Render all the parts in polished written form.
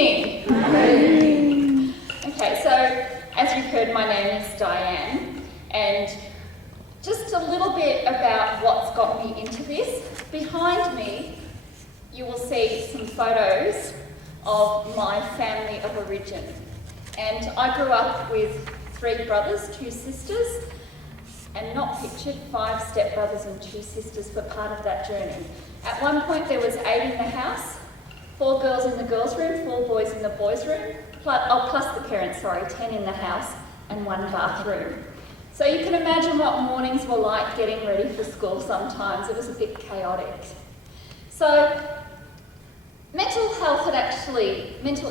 Okay, so as you've heard, my name is Dianne, and just a little bit about what's got me into this. Behind me, you will see some photos of my family of origin. And I grew up with 3 brothers, 2 sisters, and not pictured 5 stepbrothers and 2 sisters for part of that journey. At one point there was 8 in the house, 4 girls in the girls' room, 4 boys in the boys' room, plus the parents, 10 in the house and 1 bathroom. So you can imagine what mornings were like getting ready for school sometimes. It was a bit chaotic. So mental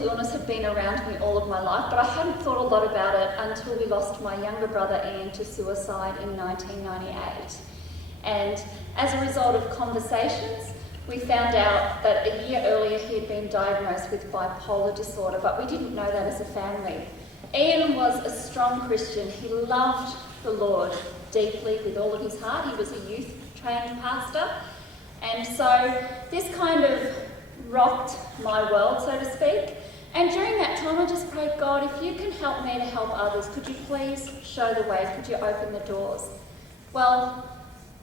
illness had been around me all of my life, but I hadn't thought a lot about it until we lost my younger brother Ian to suicide in 1998. And as a result of conversations, we found out that a year earlier he had been diagnosed with bipolar disorder, but we didn't know that as a family. Ian was a strong Christian. He loved the Lord deeply with all of his heart. He was a youth-trained pastor. And so this kind of rocked my world, so to speak. And during that time, I just prayed, God, if you can help me to help others, could you please show the way? Could you open the doors? Well,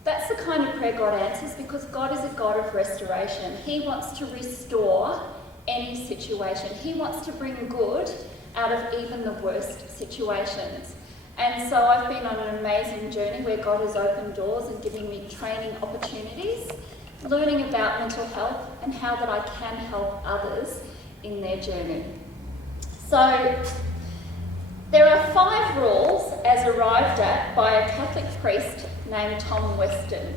that's the kind of prayer God answers, because God is a God of restoration. He wants to restore any situation. He wants to bring good out of even the worst situations. And so I've been on an amazing journey where God has opened doors and given me training opportunities, learning about mental health and how that I can help others in their journey. So there are 5 rules as arrived at by a Catholic priest named Tom Weston.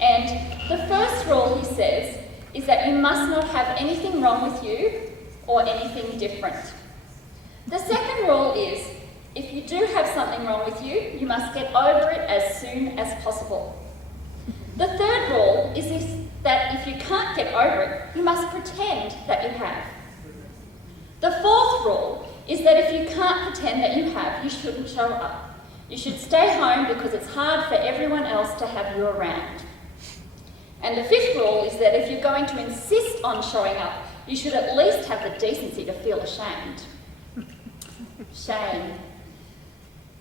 And the first rule, he says, is that you must not have anything wrong with you or anything different. The second rule is, if you do have something wrong with you, you must get over it as soon as possible. The third rule is that if you can't get over it, you must pretend that you have. The fourth rule is that if you can't pretend that you have, you shouldn't show up. You should stay home because it's hard for everyone else to have you around. And the fifth rule is that if you're going to insist on showing up, you should at least have the decency to feel ashamed. Shame.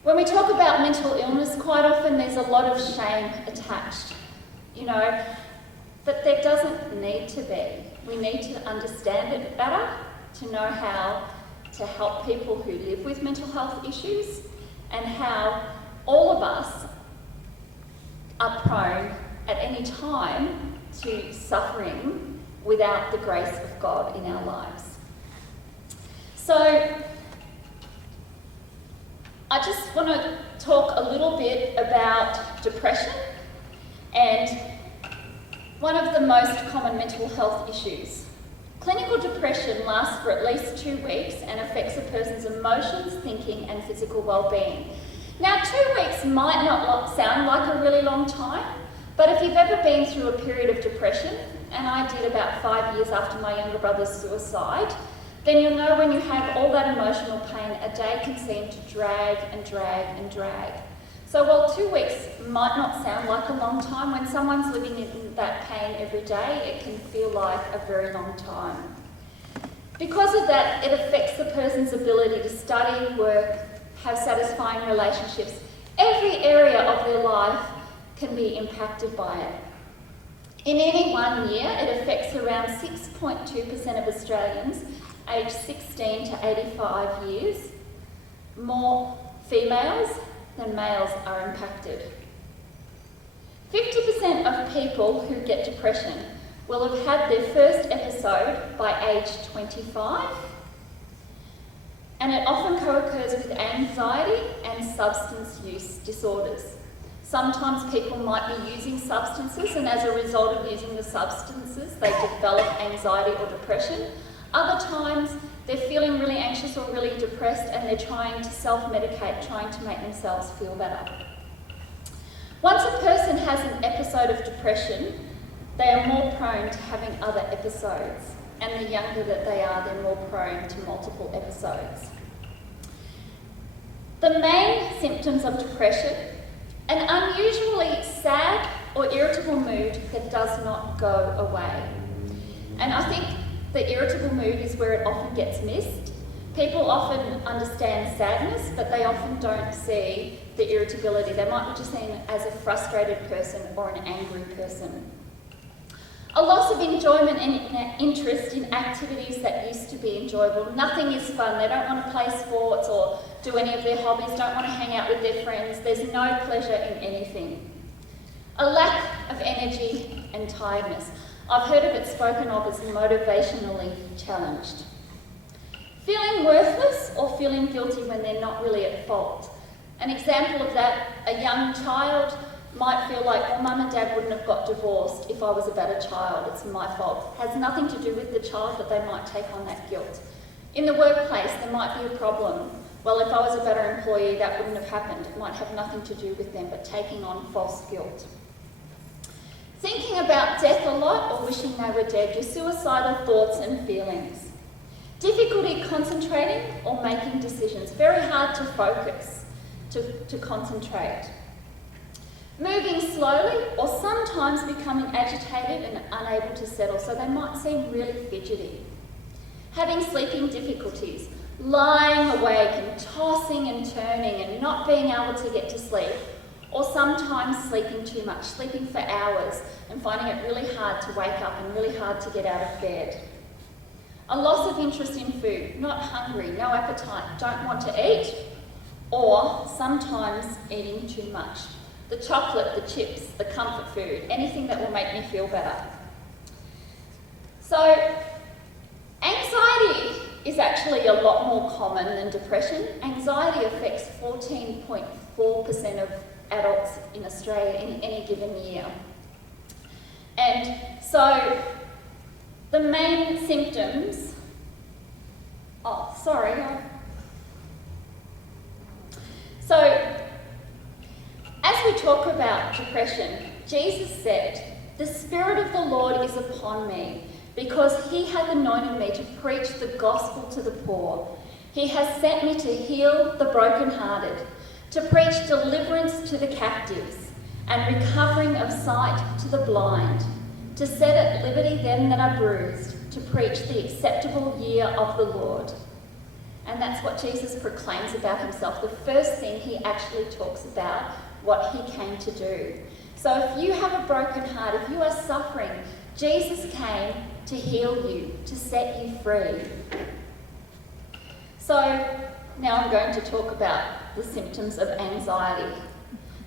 When we talk about mental illness, quite often there's a lot of shame attached, but there doesn't need to be. We need to understand it better, to know how to help people who live with mental health issues, and how all of us are prone at any time to suffering without the grace of God in our lives. So I just want to talk a little bit about depression, and one of the most common mental health issues. Clinical depression lasts for at least 2 weeks and affects a person's emotions, thinking and physical well-being. Now, 2 weeks might not sound like a really long time, but if you've ever been through a period of depression, and I did about 5 years after my younger brother's suicide, then you'll know when you have all that emotional pain, a day can seem to drag and drag and drag. So while 2 weeks might not sound like a long time, when someone's living in that pain every day, it can feel like a very long time. Because of that, it affects the person's ability to study, work, have satisfying relationships. Every area of their life can be impacted by it. In any one year, it affects around 6.2% of Australians aged 16 to 85 years. More females than males are impacted. 50% of people who get depression will have had their first episode by age 25, and it often co-occurs with anxiety and substance use disorders. Sometimes people might be using substances, and as a result of using the substances, they develop anxiety or depression. Other times, they're feeling really anxious or really depressed, and they're trying to self-medicate, trying to make themselves feel better. Once a person has an episode of depression, they are more prone to having other episodes. And the younger that they are, they're more prone to multiple episodes. The main symptoms of depression: an unusually sad or irritable mood that does not go away. And I think the irritable mood is where it often gets missed. People often understand sadness, but they often don't see the irritability. They might be just seen as a frustrated person or an angry person. A loss of enjoyment and interest in activities that used to be enjoyable. Nothing is fun. They don't want to play sports or do any of their hobbies, don't want to hang out with their friends. There's no pleasure in anything. A lack of energy and tiredness. I've heard of it spoken of as motivationally challenged. Feeling worthless or feeling guilty when they're not really at fault. An example of that, a young child might feel like, well, mum and dad wouldn't have got divorced if I was a better child, it's my fault. Has nothing to do with the child, but they might take on that guilt. In the workplace, there might be a problem. Well, if I was a better employee, that wouldn't have happened. It might have nothing to do with them, but taking on false guilt. Thinking about death a lot or wishing they were dead, your suicidal thoughts and feelings. Difficulty concentrating or making decisions. Very hard to focus, to concentrate. Moving slowly or sometimes becoming agitated and unable to settle, so they might seem really fidgety. Having sleeping difficulties, lying awake and tossing and turning and not being able to get to sleep, or sometimes sleeping too much, sleeping for hours and finding it really hard to wake up and really hard to get out of bed. A loss of interest in food, not hungry, no appetite, don't want to eat, or sometimes eating too much. The chocolate, the chips, the comfort food, anything that will make me feel better. So, anxiety is actually a lot more common than depression. Anxiety affects 14.4% of adults in Australia in any given year. And so, the main symptoms, as we talk about depression, Jesus said, "The Spirit of the Lord is upon me, because he hath anointed me to preach the gospel to the poor. He has sent me to heal the brokenhearted, to preach deliverance to the captives, and recovering of sight to the blind, to set at liberty them that are bruised, to preach the acceptable year of the Lord." And that's what Jesus proclaims about himself. The first thing he actually talks about what he came to do. So if you have a broken heart, if you are suffering, Jesus came to heal you, to set you free. So now I'm going to talk about the symptoms of anxiety.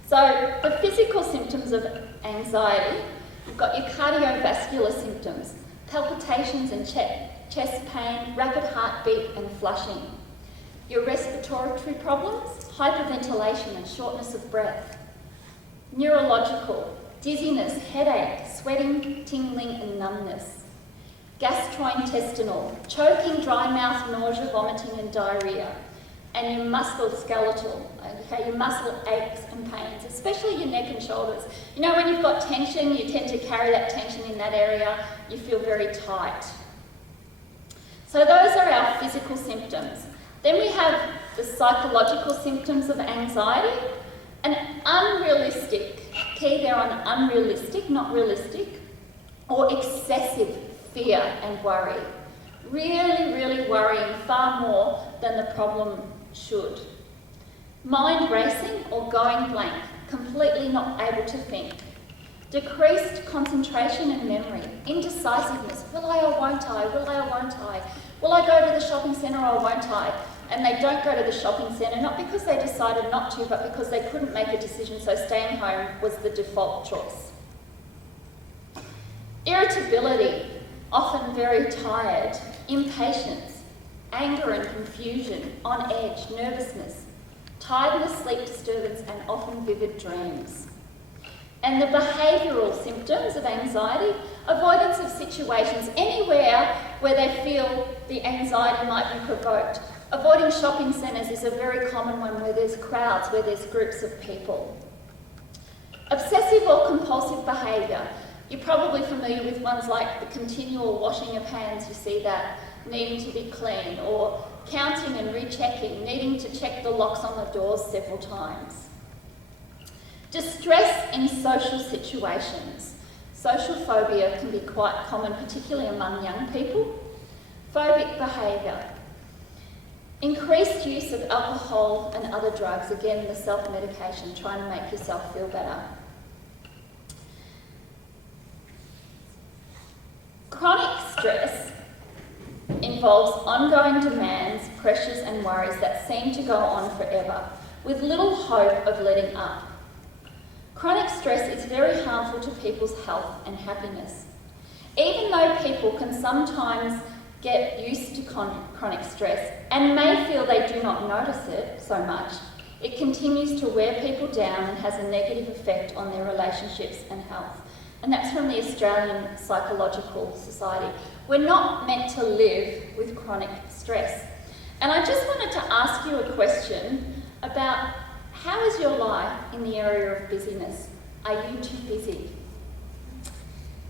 So the physical symptoms of anxiety, you've got your cardiovascular symptoms, palpitations and chest pain, rapid heartbeat and flushing. Your respiratory problems, hyperventilation and shortness of breath. Neurological, dizziness, headache, sweating, tingling and numbness. Gastrointestinal, choking, dry mouth, nausea, vomiting and diarrhoea. And your musculoskeletal, okay, your muscle aches and pains, especially your neck and shoulders. You know, when you've got tension, you tend to carry that tension in that area, you feel very tight. So those are our physical symptoms. Then we have the psychological symptoms of anxiety. An unrealistic, key there on unrealistic, not realistic, or excessive fear and worry. Really, really worrying far more than the problem should. Mind racing or going blank, completely not able to think. Decreased concentration and memory. Indecisiveness, will I or won't I, will I or won't I? Will I go to the shopping centre or won't I? And they don't go to the shopping centre, not because they decided not to, but because they couldn't make a decision, so staying home was the default choice. Irritability, often very tired. Impatience, anger and confusion, on edge, nervousness, tiredness, sleep disturbance, and often vivid dreams. And the behavioural symptoms of anxiety, avoidance of situations anywhere where they feel the anxiety might be provoked. Avoiding shopping centres is a very common one where there's crowds, where there's groups of people. Obsessive or compulsive behaviour. You're probably familiar with ones like the continual washing of hands, you see that, needing to be clean, or counting and rechecking, needing to check the locks on the doors several times. Distress in social situations. Social phobia can be quite common, particularly among young people. phobic behaviour, increased use of alcohol and other drugs, again the self-medication, trying to make yourself feel better. Chronic stress involves ongoing demands, pressures and worries that seem to go on forever, with little hope of letting up. Chronic stress is very harmful to people's health and happiness. Even though people can sometimes get used to chronic stress and may feel they do not notice it so much, it continues to wear people down and has a negative effect on their relationships and health. And that's from the Australian Psychological Society. We're not meant to live with chronic stress. And I just wanted to ask you a question about how is your life in the area of busyness? Are you too busy?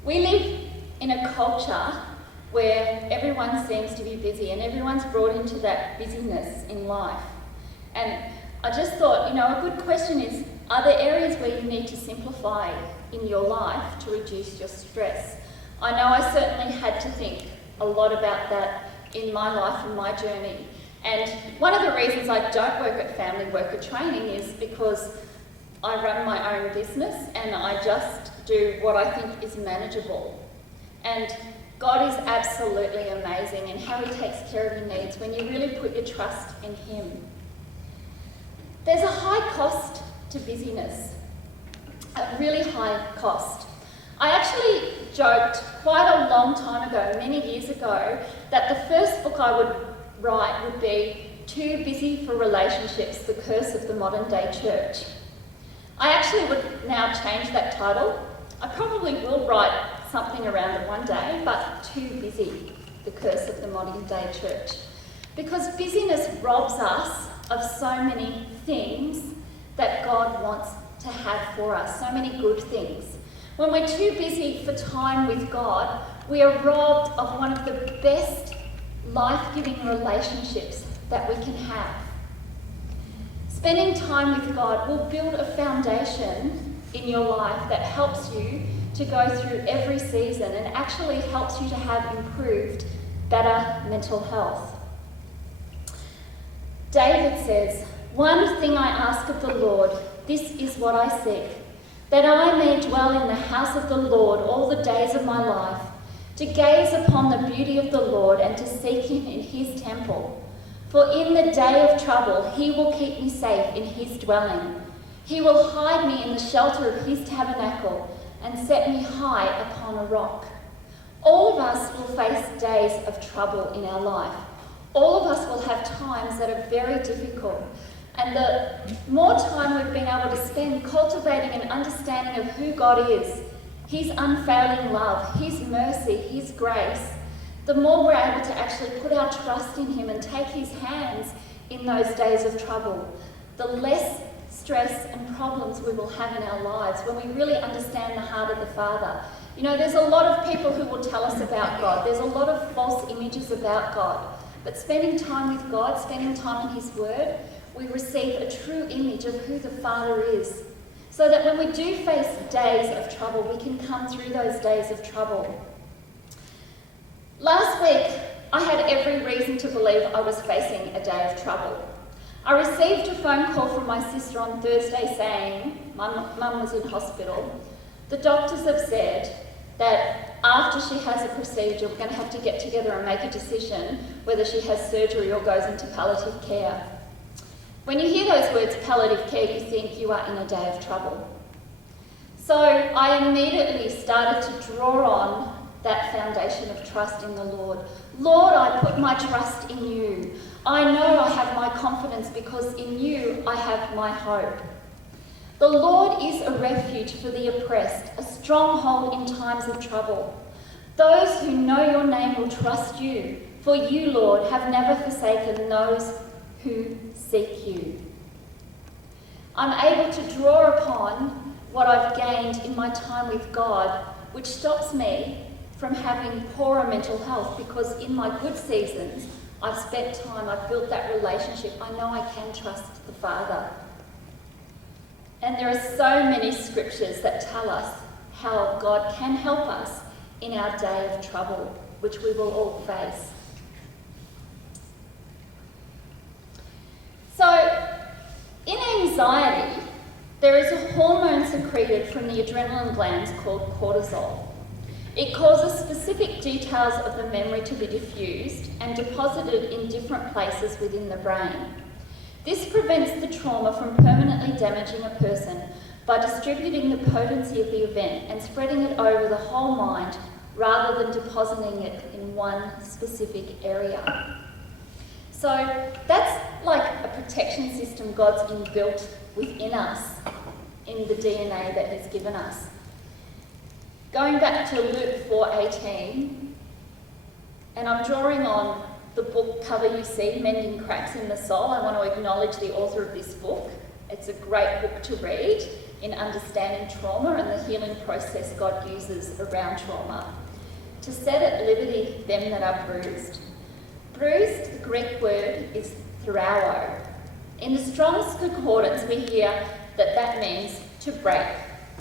We live in a culture where everyone seems to be busy and everyone's brought into that busyness in life. And I just thought, a good question is, are there areas where you need to simplify in your life to reduce your stress? I know I certainly had to think a lot about that in my life and my journey. And one of the reasons I don't work at Family Worker Training is because I run my own business and I just do what I think is manageable. And God is absolutely amazing in how He takes care of your needs when you really put your trust in Him. There's a high cost to busyness, a really high cost. I actually joked quite a long time ago, many years ago, that the first book I would write would be Too Busy for Relationships, The Curse of the Modern Day Church. I actually would now change that title. I probably will write something around it one day, but Too Busy, The Curse of the Modern Day Church. Because busyness robs us of so many things that God wants to have for us, so many good things. When we're too busy for time with God, we are robbed of one of the best life-giving relationships that we can have. Spending time with God will build a foundation in your life that helps you to go through every season and actually helps you to have improved, better mental health. David says, "One thing I ask of the Lord, this is what I seek, that I may dwell in the house of the Lord all the days of my life, to gaze upon the beauty of the Lord and to seek Him in His temple. For in the day of trouble He will keep me safe in His dwelling. He will hide me in the shelter of His tabernacle and set me high upon a rock." All of us will face days of trouble in our life. All of us will have times that are very difficult. And the more time we've been able to spend cultivating an understanding of who God is, His unfailing love, His mercy, His grace, the more we're able to actually put our trust in Him and take His hands in those days of trouble, the less stress and problems we will have in our lives when we really understand the heart of the Father. There's a lot of people who will tell us about God. There's a lot of false images about God. But spending time with God, spending time in His Word, we receive a true image of who the Father is. So that when we do face days of trouble, we can come through those days of trouble. Last week, I had every reason to believe I was facing a day of trouble. I received a phone call from my sister on Thursday saying, Mum was in hospital. The doctors have said that after she has a procedure, we're going to have to get together and make a decision whether she has surgery or goes into palliative care. When you hear those words, palliative care, you think you are in a day of trouble. So I immediately started to draw on that foundation of trust in the Lord. Lord, I put my trust in you. I know I have my confidence because in you I have my hope. The Lord is a refuge for the oppressed, a stronghold in times of trouble. Those who know your name will trust you, for you, Lord, have never forsaken those who seek you. I'm able to draw upon what I've gained in my time with God, which stops me from having poorer mental health, because in my good seasons, I've spent time, I've built that relationship. I know I can trust the Father. And there are so many scriptures that tell us how God can help us in our day of trouble, which we will all face. hormone secreted from the adrenaline glands called cortisol. It causes specific details of the memory to be diffused and deposited in different places within the brain. This prevents the trauma from permanently damaging a person by distributing the potency of the event and spreading it over the whole mind rather than depositing it in one specific area. So that's like a protection system God's inbuilt within us in the DNA that He's given us. Going back to Luke 4:18, and I'm drawing on the book cover you see, Mending Cracks in the Soul. I want to acknowledge the author of this book. It's a great book to read in understanding trauma and the healing process God uses around trauma. To set at liberty them that are bruised. Bruised, the Greek word, is thrauo. In the Strong's Concordance, we hear that means to break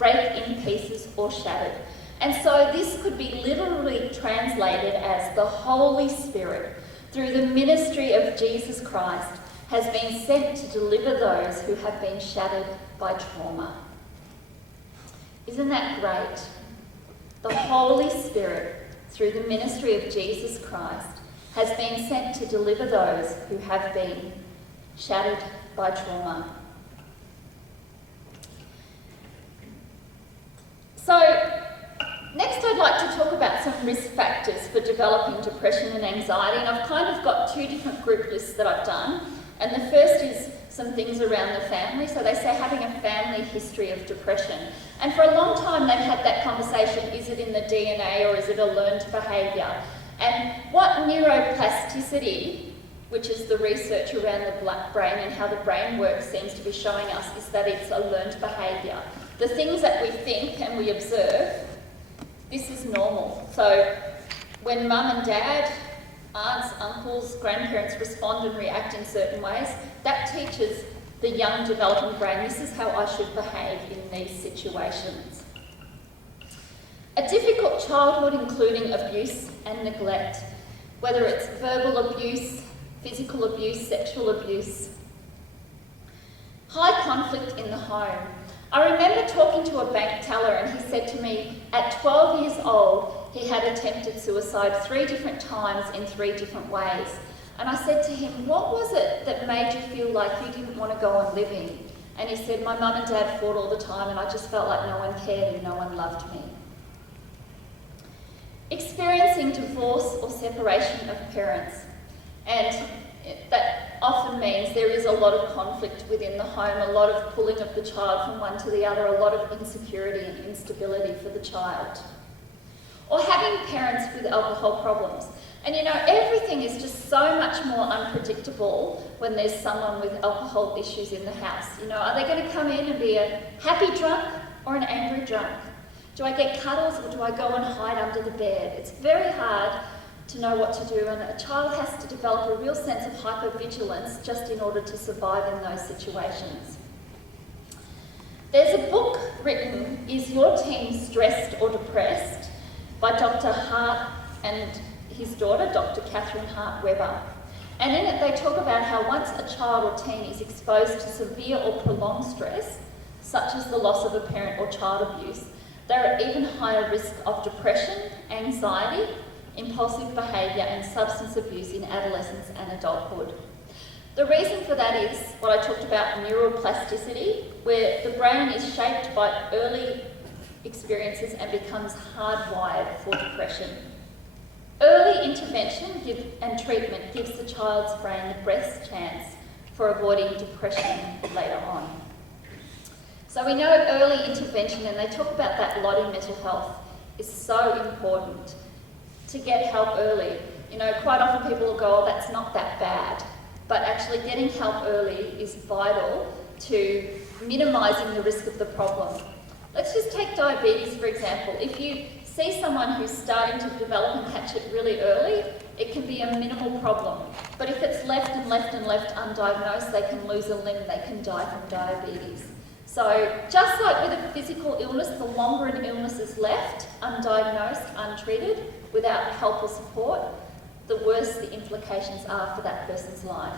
in pieces or shattered. And so this could be literally translated as the Holy Spirit, through the ministry of Jesus Christ, has been sent to deliver those who have been shattered by trauma. Isn't that great? The Holy Spirit, through the ministry of Jesus Christ, has been sent to deliver those who have been shattered by trauma. So, next I'd like to talk about some risk factors for developing depression and anxiety, and I've kind of got two different group lists that I've done. And the first is some things around the family. So they say having a family history of depression. And for a long time they've had that conversation, is it in the DNA or is it a learned behaviour? And what neuroplasticity, which is the research around the brain and how the brain works, seems to be showing us is that it's a learned behaviour. The things that we think and we observe, this is normal. So when mum and dad, aunts, uncles, grandparents respond and react in certain ways, that teaches the young developing brain, this is how I should behave in these situations. A difficult childhood including abuse and neglect, whether it's verbal abuse, physical abuse, sexual abuse. High conflict in the home. I remember talking to a bank teller and he said to me, at 12 years old, he had attempted suicide 3 different times in 3 different ways. And I said to him, what was it that made you feel like you didn't want to go on living? And he said, my mum and dad fought all the time and I just felt like no one cared and no one loved me. Experiencing divorce or separation of parents. And that often means there is a lot of conflict within the home, a lot of pulling of the child from one to the other, a lot of insecurity and instability for the child. Or having parents with alcohol problems. And you know, everything is just so much more unpredictable when there's someone with alcohol issues in the house. You know, are they going to come in and be a happy drunk or an angry drunk? Do I get cuddles or do I go and hide under the bed? It's very hard to know what to do, and a child has to develop a real sense of hypervigilance just in order to survive in those situations. There's a book written, Is Your Teen Stressed or Depressed? By Dr. Hart and his daughter, Dr. Catherine Hart-Weber. And in it they talk about how once a child or teen is exposed to severe or prolonged stress, such as the loss of a parent or child abuse, they're at even higher risk of depression, anxiety, impulsive behaviour and substance abuse in adolescence and adulthood. The reason for that is what I talked about, neuroplasticity, where the brain is shaped by early experiences and becomes hardwired for depression. Early intervention and treatment gives the child's brain the best chance for avoiding depression later on. So we know early intervention, and they talk about that a lot in mental health, is so important to get help early. You know, quite often people will go, oh, that's not that bad. But actually getting help early is vital to minimising the risk of the problem. Let's just take diabetes, for example. If you see someone who's starting to develop and catch it really early, it can be a minimal problem. But if it's left and left and left undiagnosed, they can lose a limb, they can die from diabetes. So just like with a physical illness, the longer an illness is left, undiagnosed, untreated, without help or support, the worse the implications are for that person's life.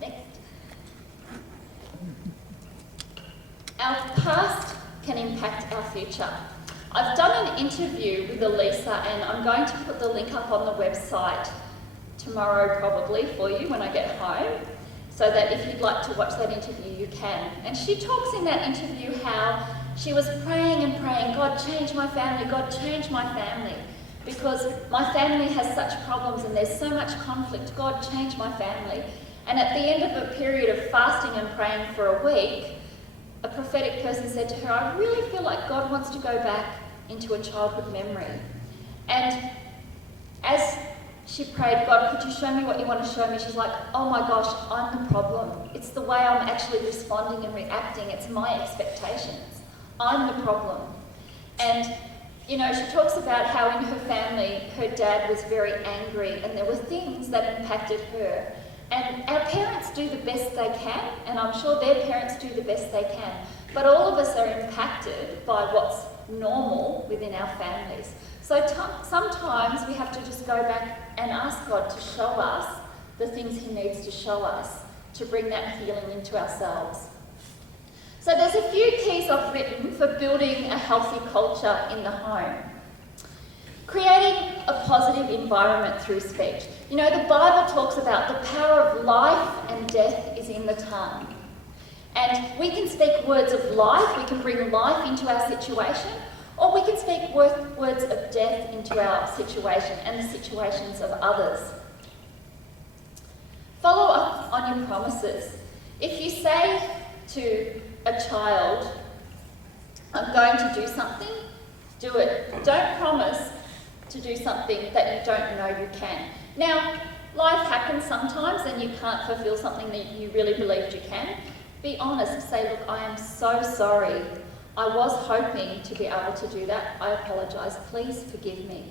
Next. Our past can impact our future. I've done an interview with Elisa, and I'm going to put the link up on the website tomorrow probably for you when I get home, so that if you'd like to watch that interview, you can. And she talks in that interview how she was praying and praying, God, change my family, God, change my family, because my family has such problems and there's so much conflict, God, change my family. And at the end of a period of fasting and praying for a week, a prophetic person said to her, I really feel like God wants to go back into a childhood memory. And as she prayed, God, could you show me what you want to show me? She's like, oh my gosh, I'm the problem. It's the way I'm actually responding and reacting. It's my expectations. I'm the problem. And, you know, she talks about how in her family, her dad was very angry and there were things that impacted her. And our parents do the best they can, and I'm sure their parents do the best they can. But all of us are impacted by what's normal within our families. So sometimes we have to just go back and ask God to show us the things he needs to show us to bring that healing into ourselves. So there's a few keys I've written for building a healthy culture in the home. Creating a positive environment through speech. You know, the Bible talks about the power of life and death is in the tongue. And we can speak words of life, we can bring life into our situation, or we can speak words of death into our situation and the situations of others. Follow up on your promises. If you say to a child, I'm going to do something, do it. Don't promise to do something that you don't know you can. Now, life happens sometimes and you can't fulfill something that you really believed you can. Be honest, say, look, I am so sorry. I was hoping to be able to do that. I apologise. Please forgive me.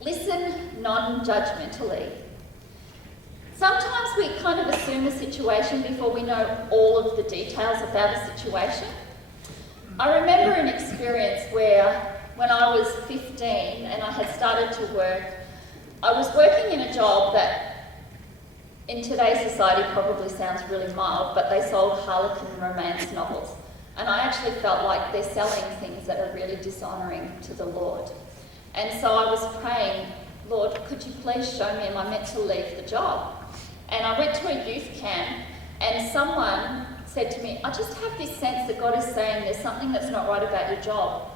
Listen non-judgmentally. Sometimes we kind of assume a situation before we know all of the details about a situation. I remember an experience where when I was 15 and I had started to work, I was working in a job that in today's society probably sounds really mild, but they sold harlequin romance novels. And I actually felt like they're selling things that are really dishonouring to the Lord. And so I was praying, Lord, could you please show me, am I meant to leave the job? And I went to a youth camp and someone said to me, I just have this sense that God is saying there's something that's not right about your job.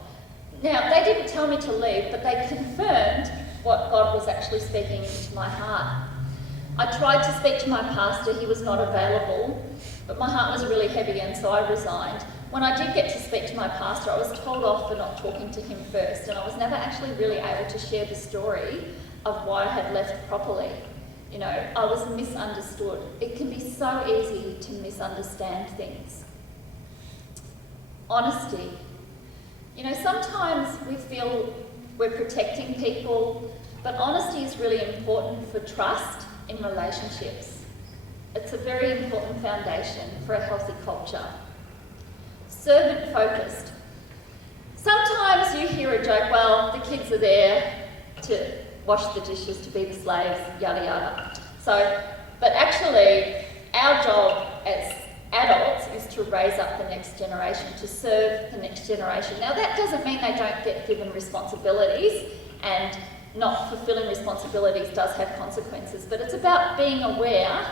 Now, they didn't tell me to leave, but they confirmed what God was actually speaking into my heart. I tried to speak to my pastor, he was not available, but my heart was really heavy and so I resigned. When I did get to speak to my pastor, I was told off for not talking to him first, and I was never actually really able to share the story of why I had left properly. You know, I was misunderstood. It can be so easy to misunderstand things. Honesty. You know, sometimes we feel we're protecting people, but honesty is really important for trust in relationships. It's a very important foundation for a healthy culture. Servant-focused. Sometimes you hear a joke, well, the kids are there to wash the dishes, to be the slaves, yada yada. So, but actually, our job as adults is to raise up the next generation, to serve the next generation. Now that doesn't mean they don't get given responsibilities, and not fulfilling responsibilities does have consequences, but it's about being aware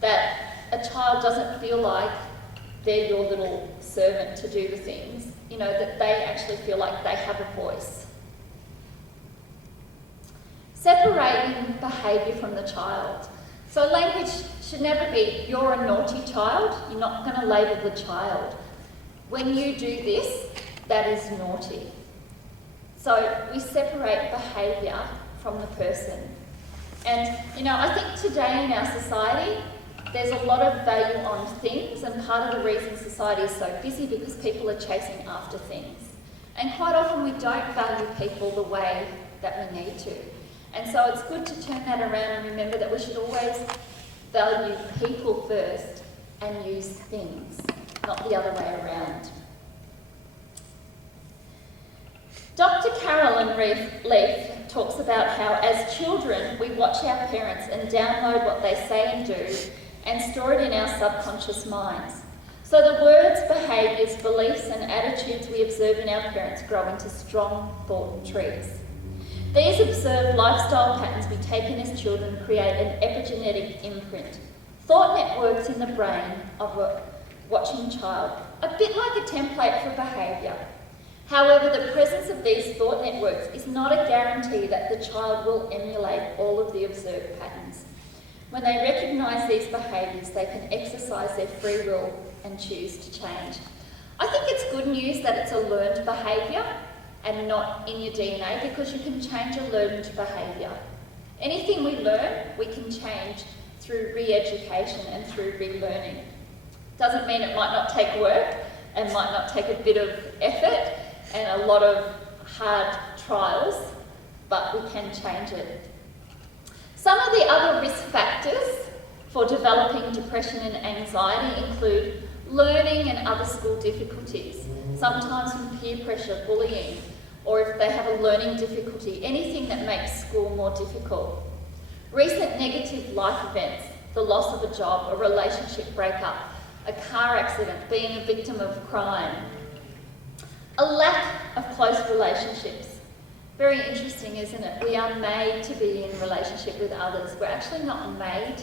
that a child doesn't feel like they're your little servant to do the things, you know, that they actually feel like they have a voice. Separating behaviour from the child. So language should never be, you're a naughty child, you're not going to label the child. When you do this, that is naughty. So we separate behaviour from the person. And, you know, I think today in our society, there's a lot of value on things, and part of the reason society is so busy because people are chasing after things. And quite often we don't value people the way that we need to. And so it's good to turn that around and remember that we should always value people first and use things, not the other way around. Dr. Carolyn Leaf talks about how as children we watch our parents and download what they say and do and store it in our subconscious minds. So the words, behaviours, beliefs and attitudes we observe in our parents grow into strong thought trees. These observed lifestyle patterns we take in as children create an epigenetic imprint, thought networks in the brain of a watching child, a bit like a template for behaviour. However, the presence of these thought networks is not a guarantee that the child will emulate all of the observed patterns. When they recognise these behaviours, they can exercise their free will and choose to change. I think it's good news that it's a learned behaviour and not in your DNA, because you can change a learned behaviour. Anything we learn, we can change through re-education and through relearning. Doesn't mean it might not take work and might not take a bit of effort and a lot of hard trials, but we can change it. Some of the other risk factors for developing depression and anxiety include learning and other school difficulties, sometimes from peer pressure, bullying, or if they have a learning difficulty, anything that makes school more difficult. Recent negative life events, the loss of a job, a relationship breakup, a car accident, being a victim of crime, a lack of close relationships. Very interesting, isn't it? We are made to be in relationship with others. We're actually not made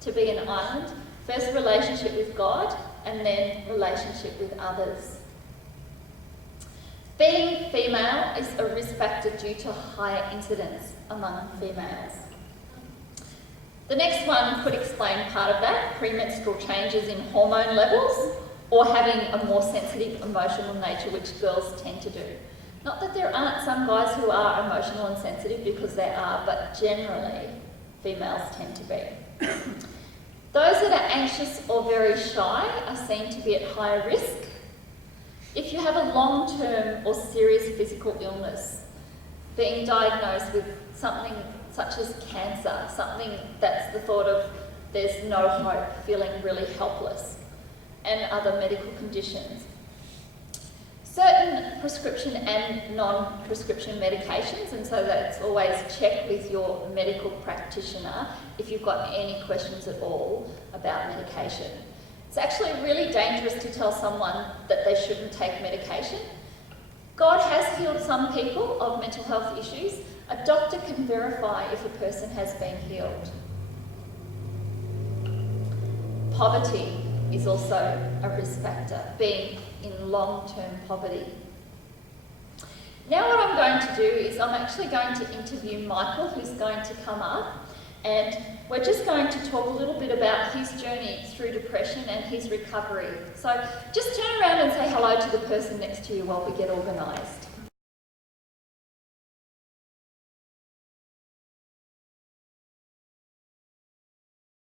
to be an island. First relationship with God and then relationship with others. Being female is a risk factor due to higher incidence among females. The next one could explain part of that, premenstrual changes in hormone levels or having a more sensitive emotional nature, which girls tend to do. Not that there aren't some guys who are emotional and sensitive, because there are, but generally females tend to be. Those that are anxious or very shy are seen to be at higher risk. If you have a long-term or serious physical illness, being diagnosed with something such as cancer, something that's the thought of there's no hope, feeling really helpless, and other medical conditions. Certain prescription and non-prescription medications, and so that's always check with your medical practitioner if you've got any questions at all about medication. It's actually really dangerous to tell someone that they shouldn't take medication. God has healed some people of mental health issues. A doctor can verify if a person has been healed. Poverty is also a risk factor, being in long-term poverty. Now what I'm going to do is I'm actually going to interview Michael, who's going to come up, and we're just going to talk a little bit about his journey through depression and his recovery. So just turn around and say hello to the person next to you while we get organised.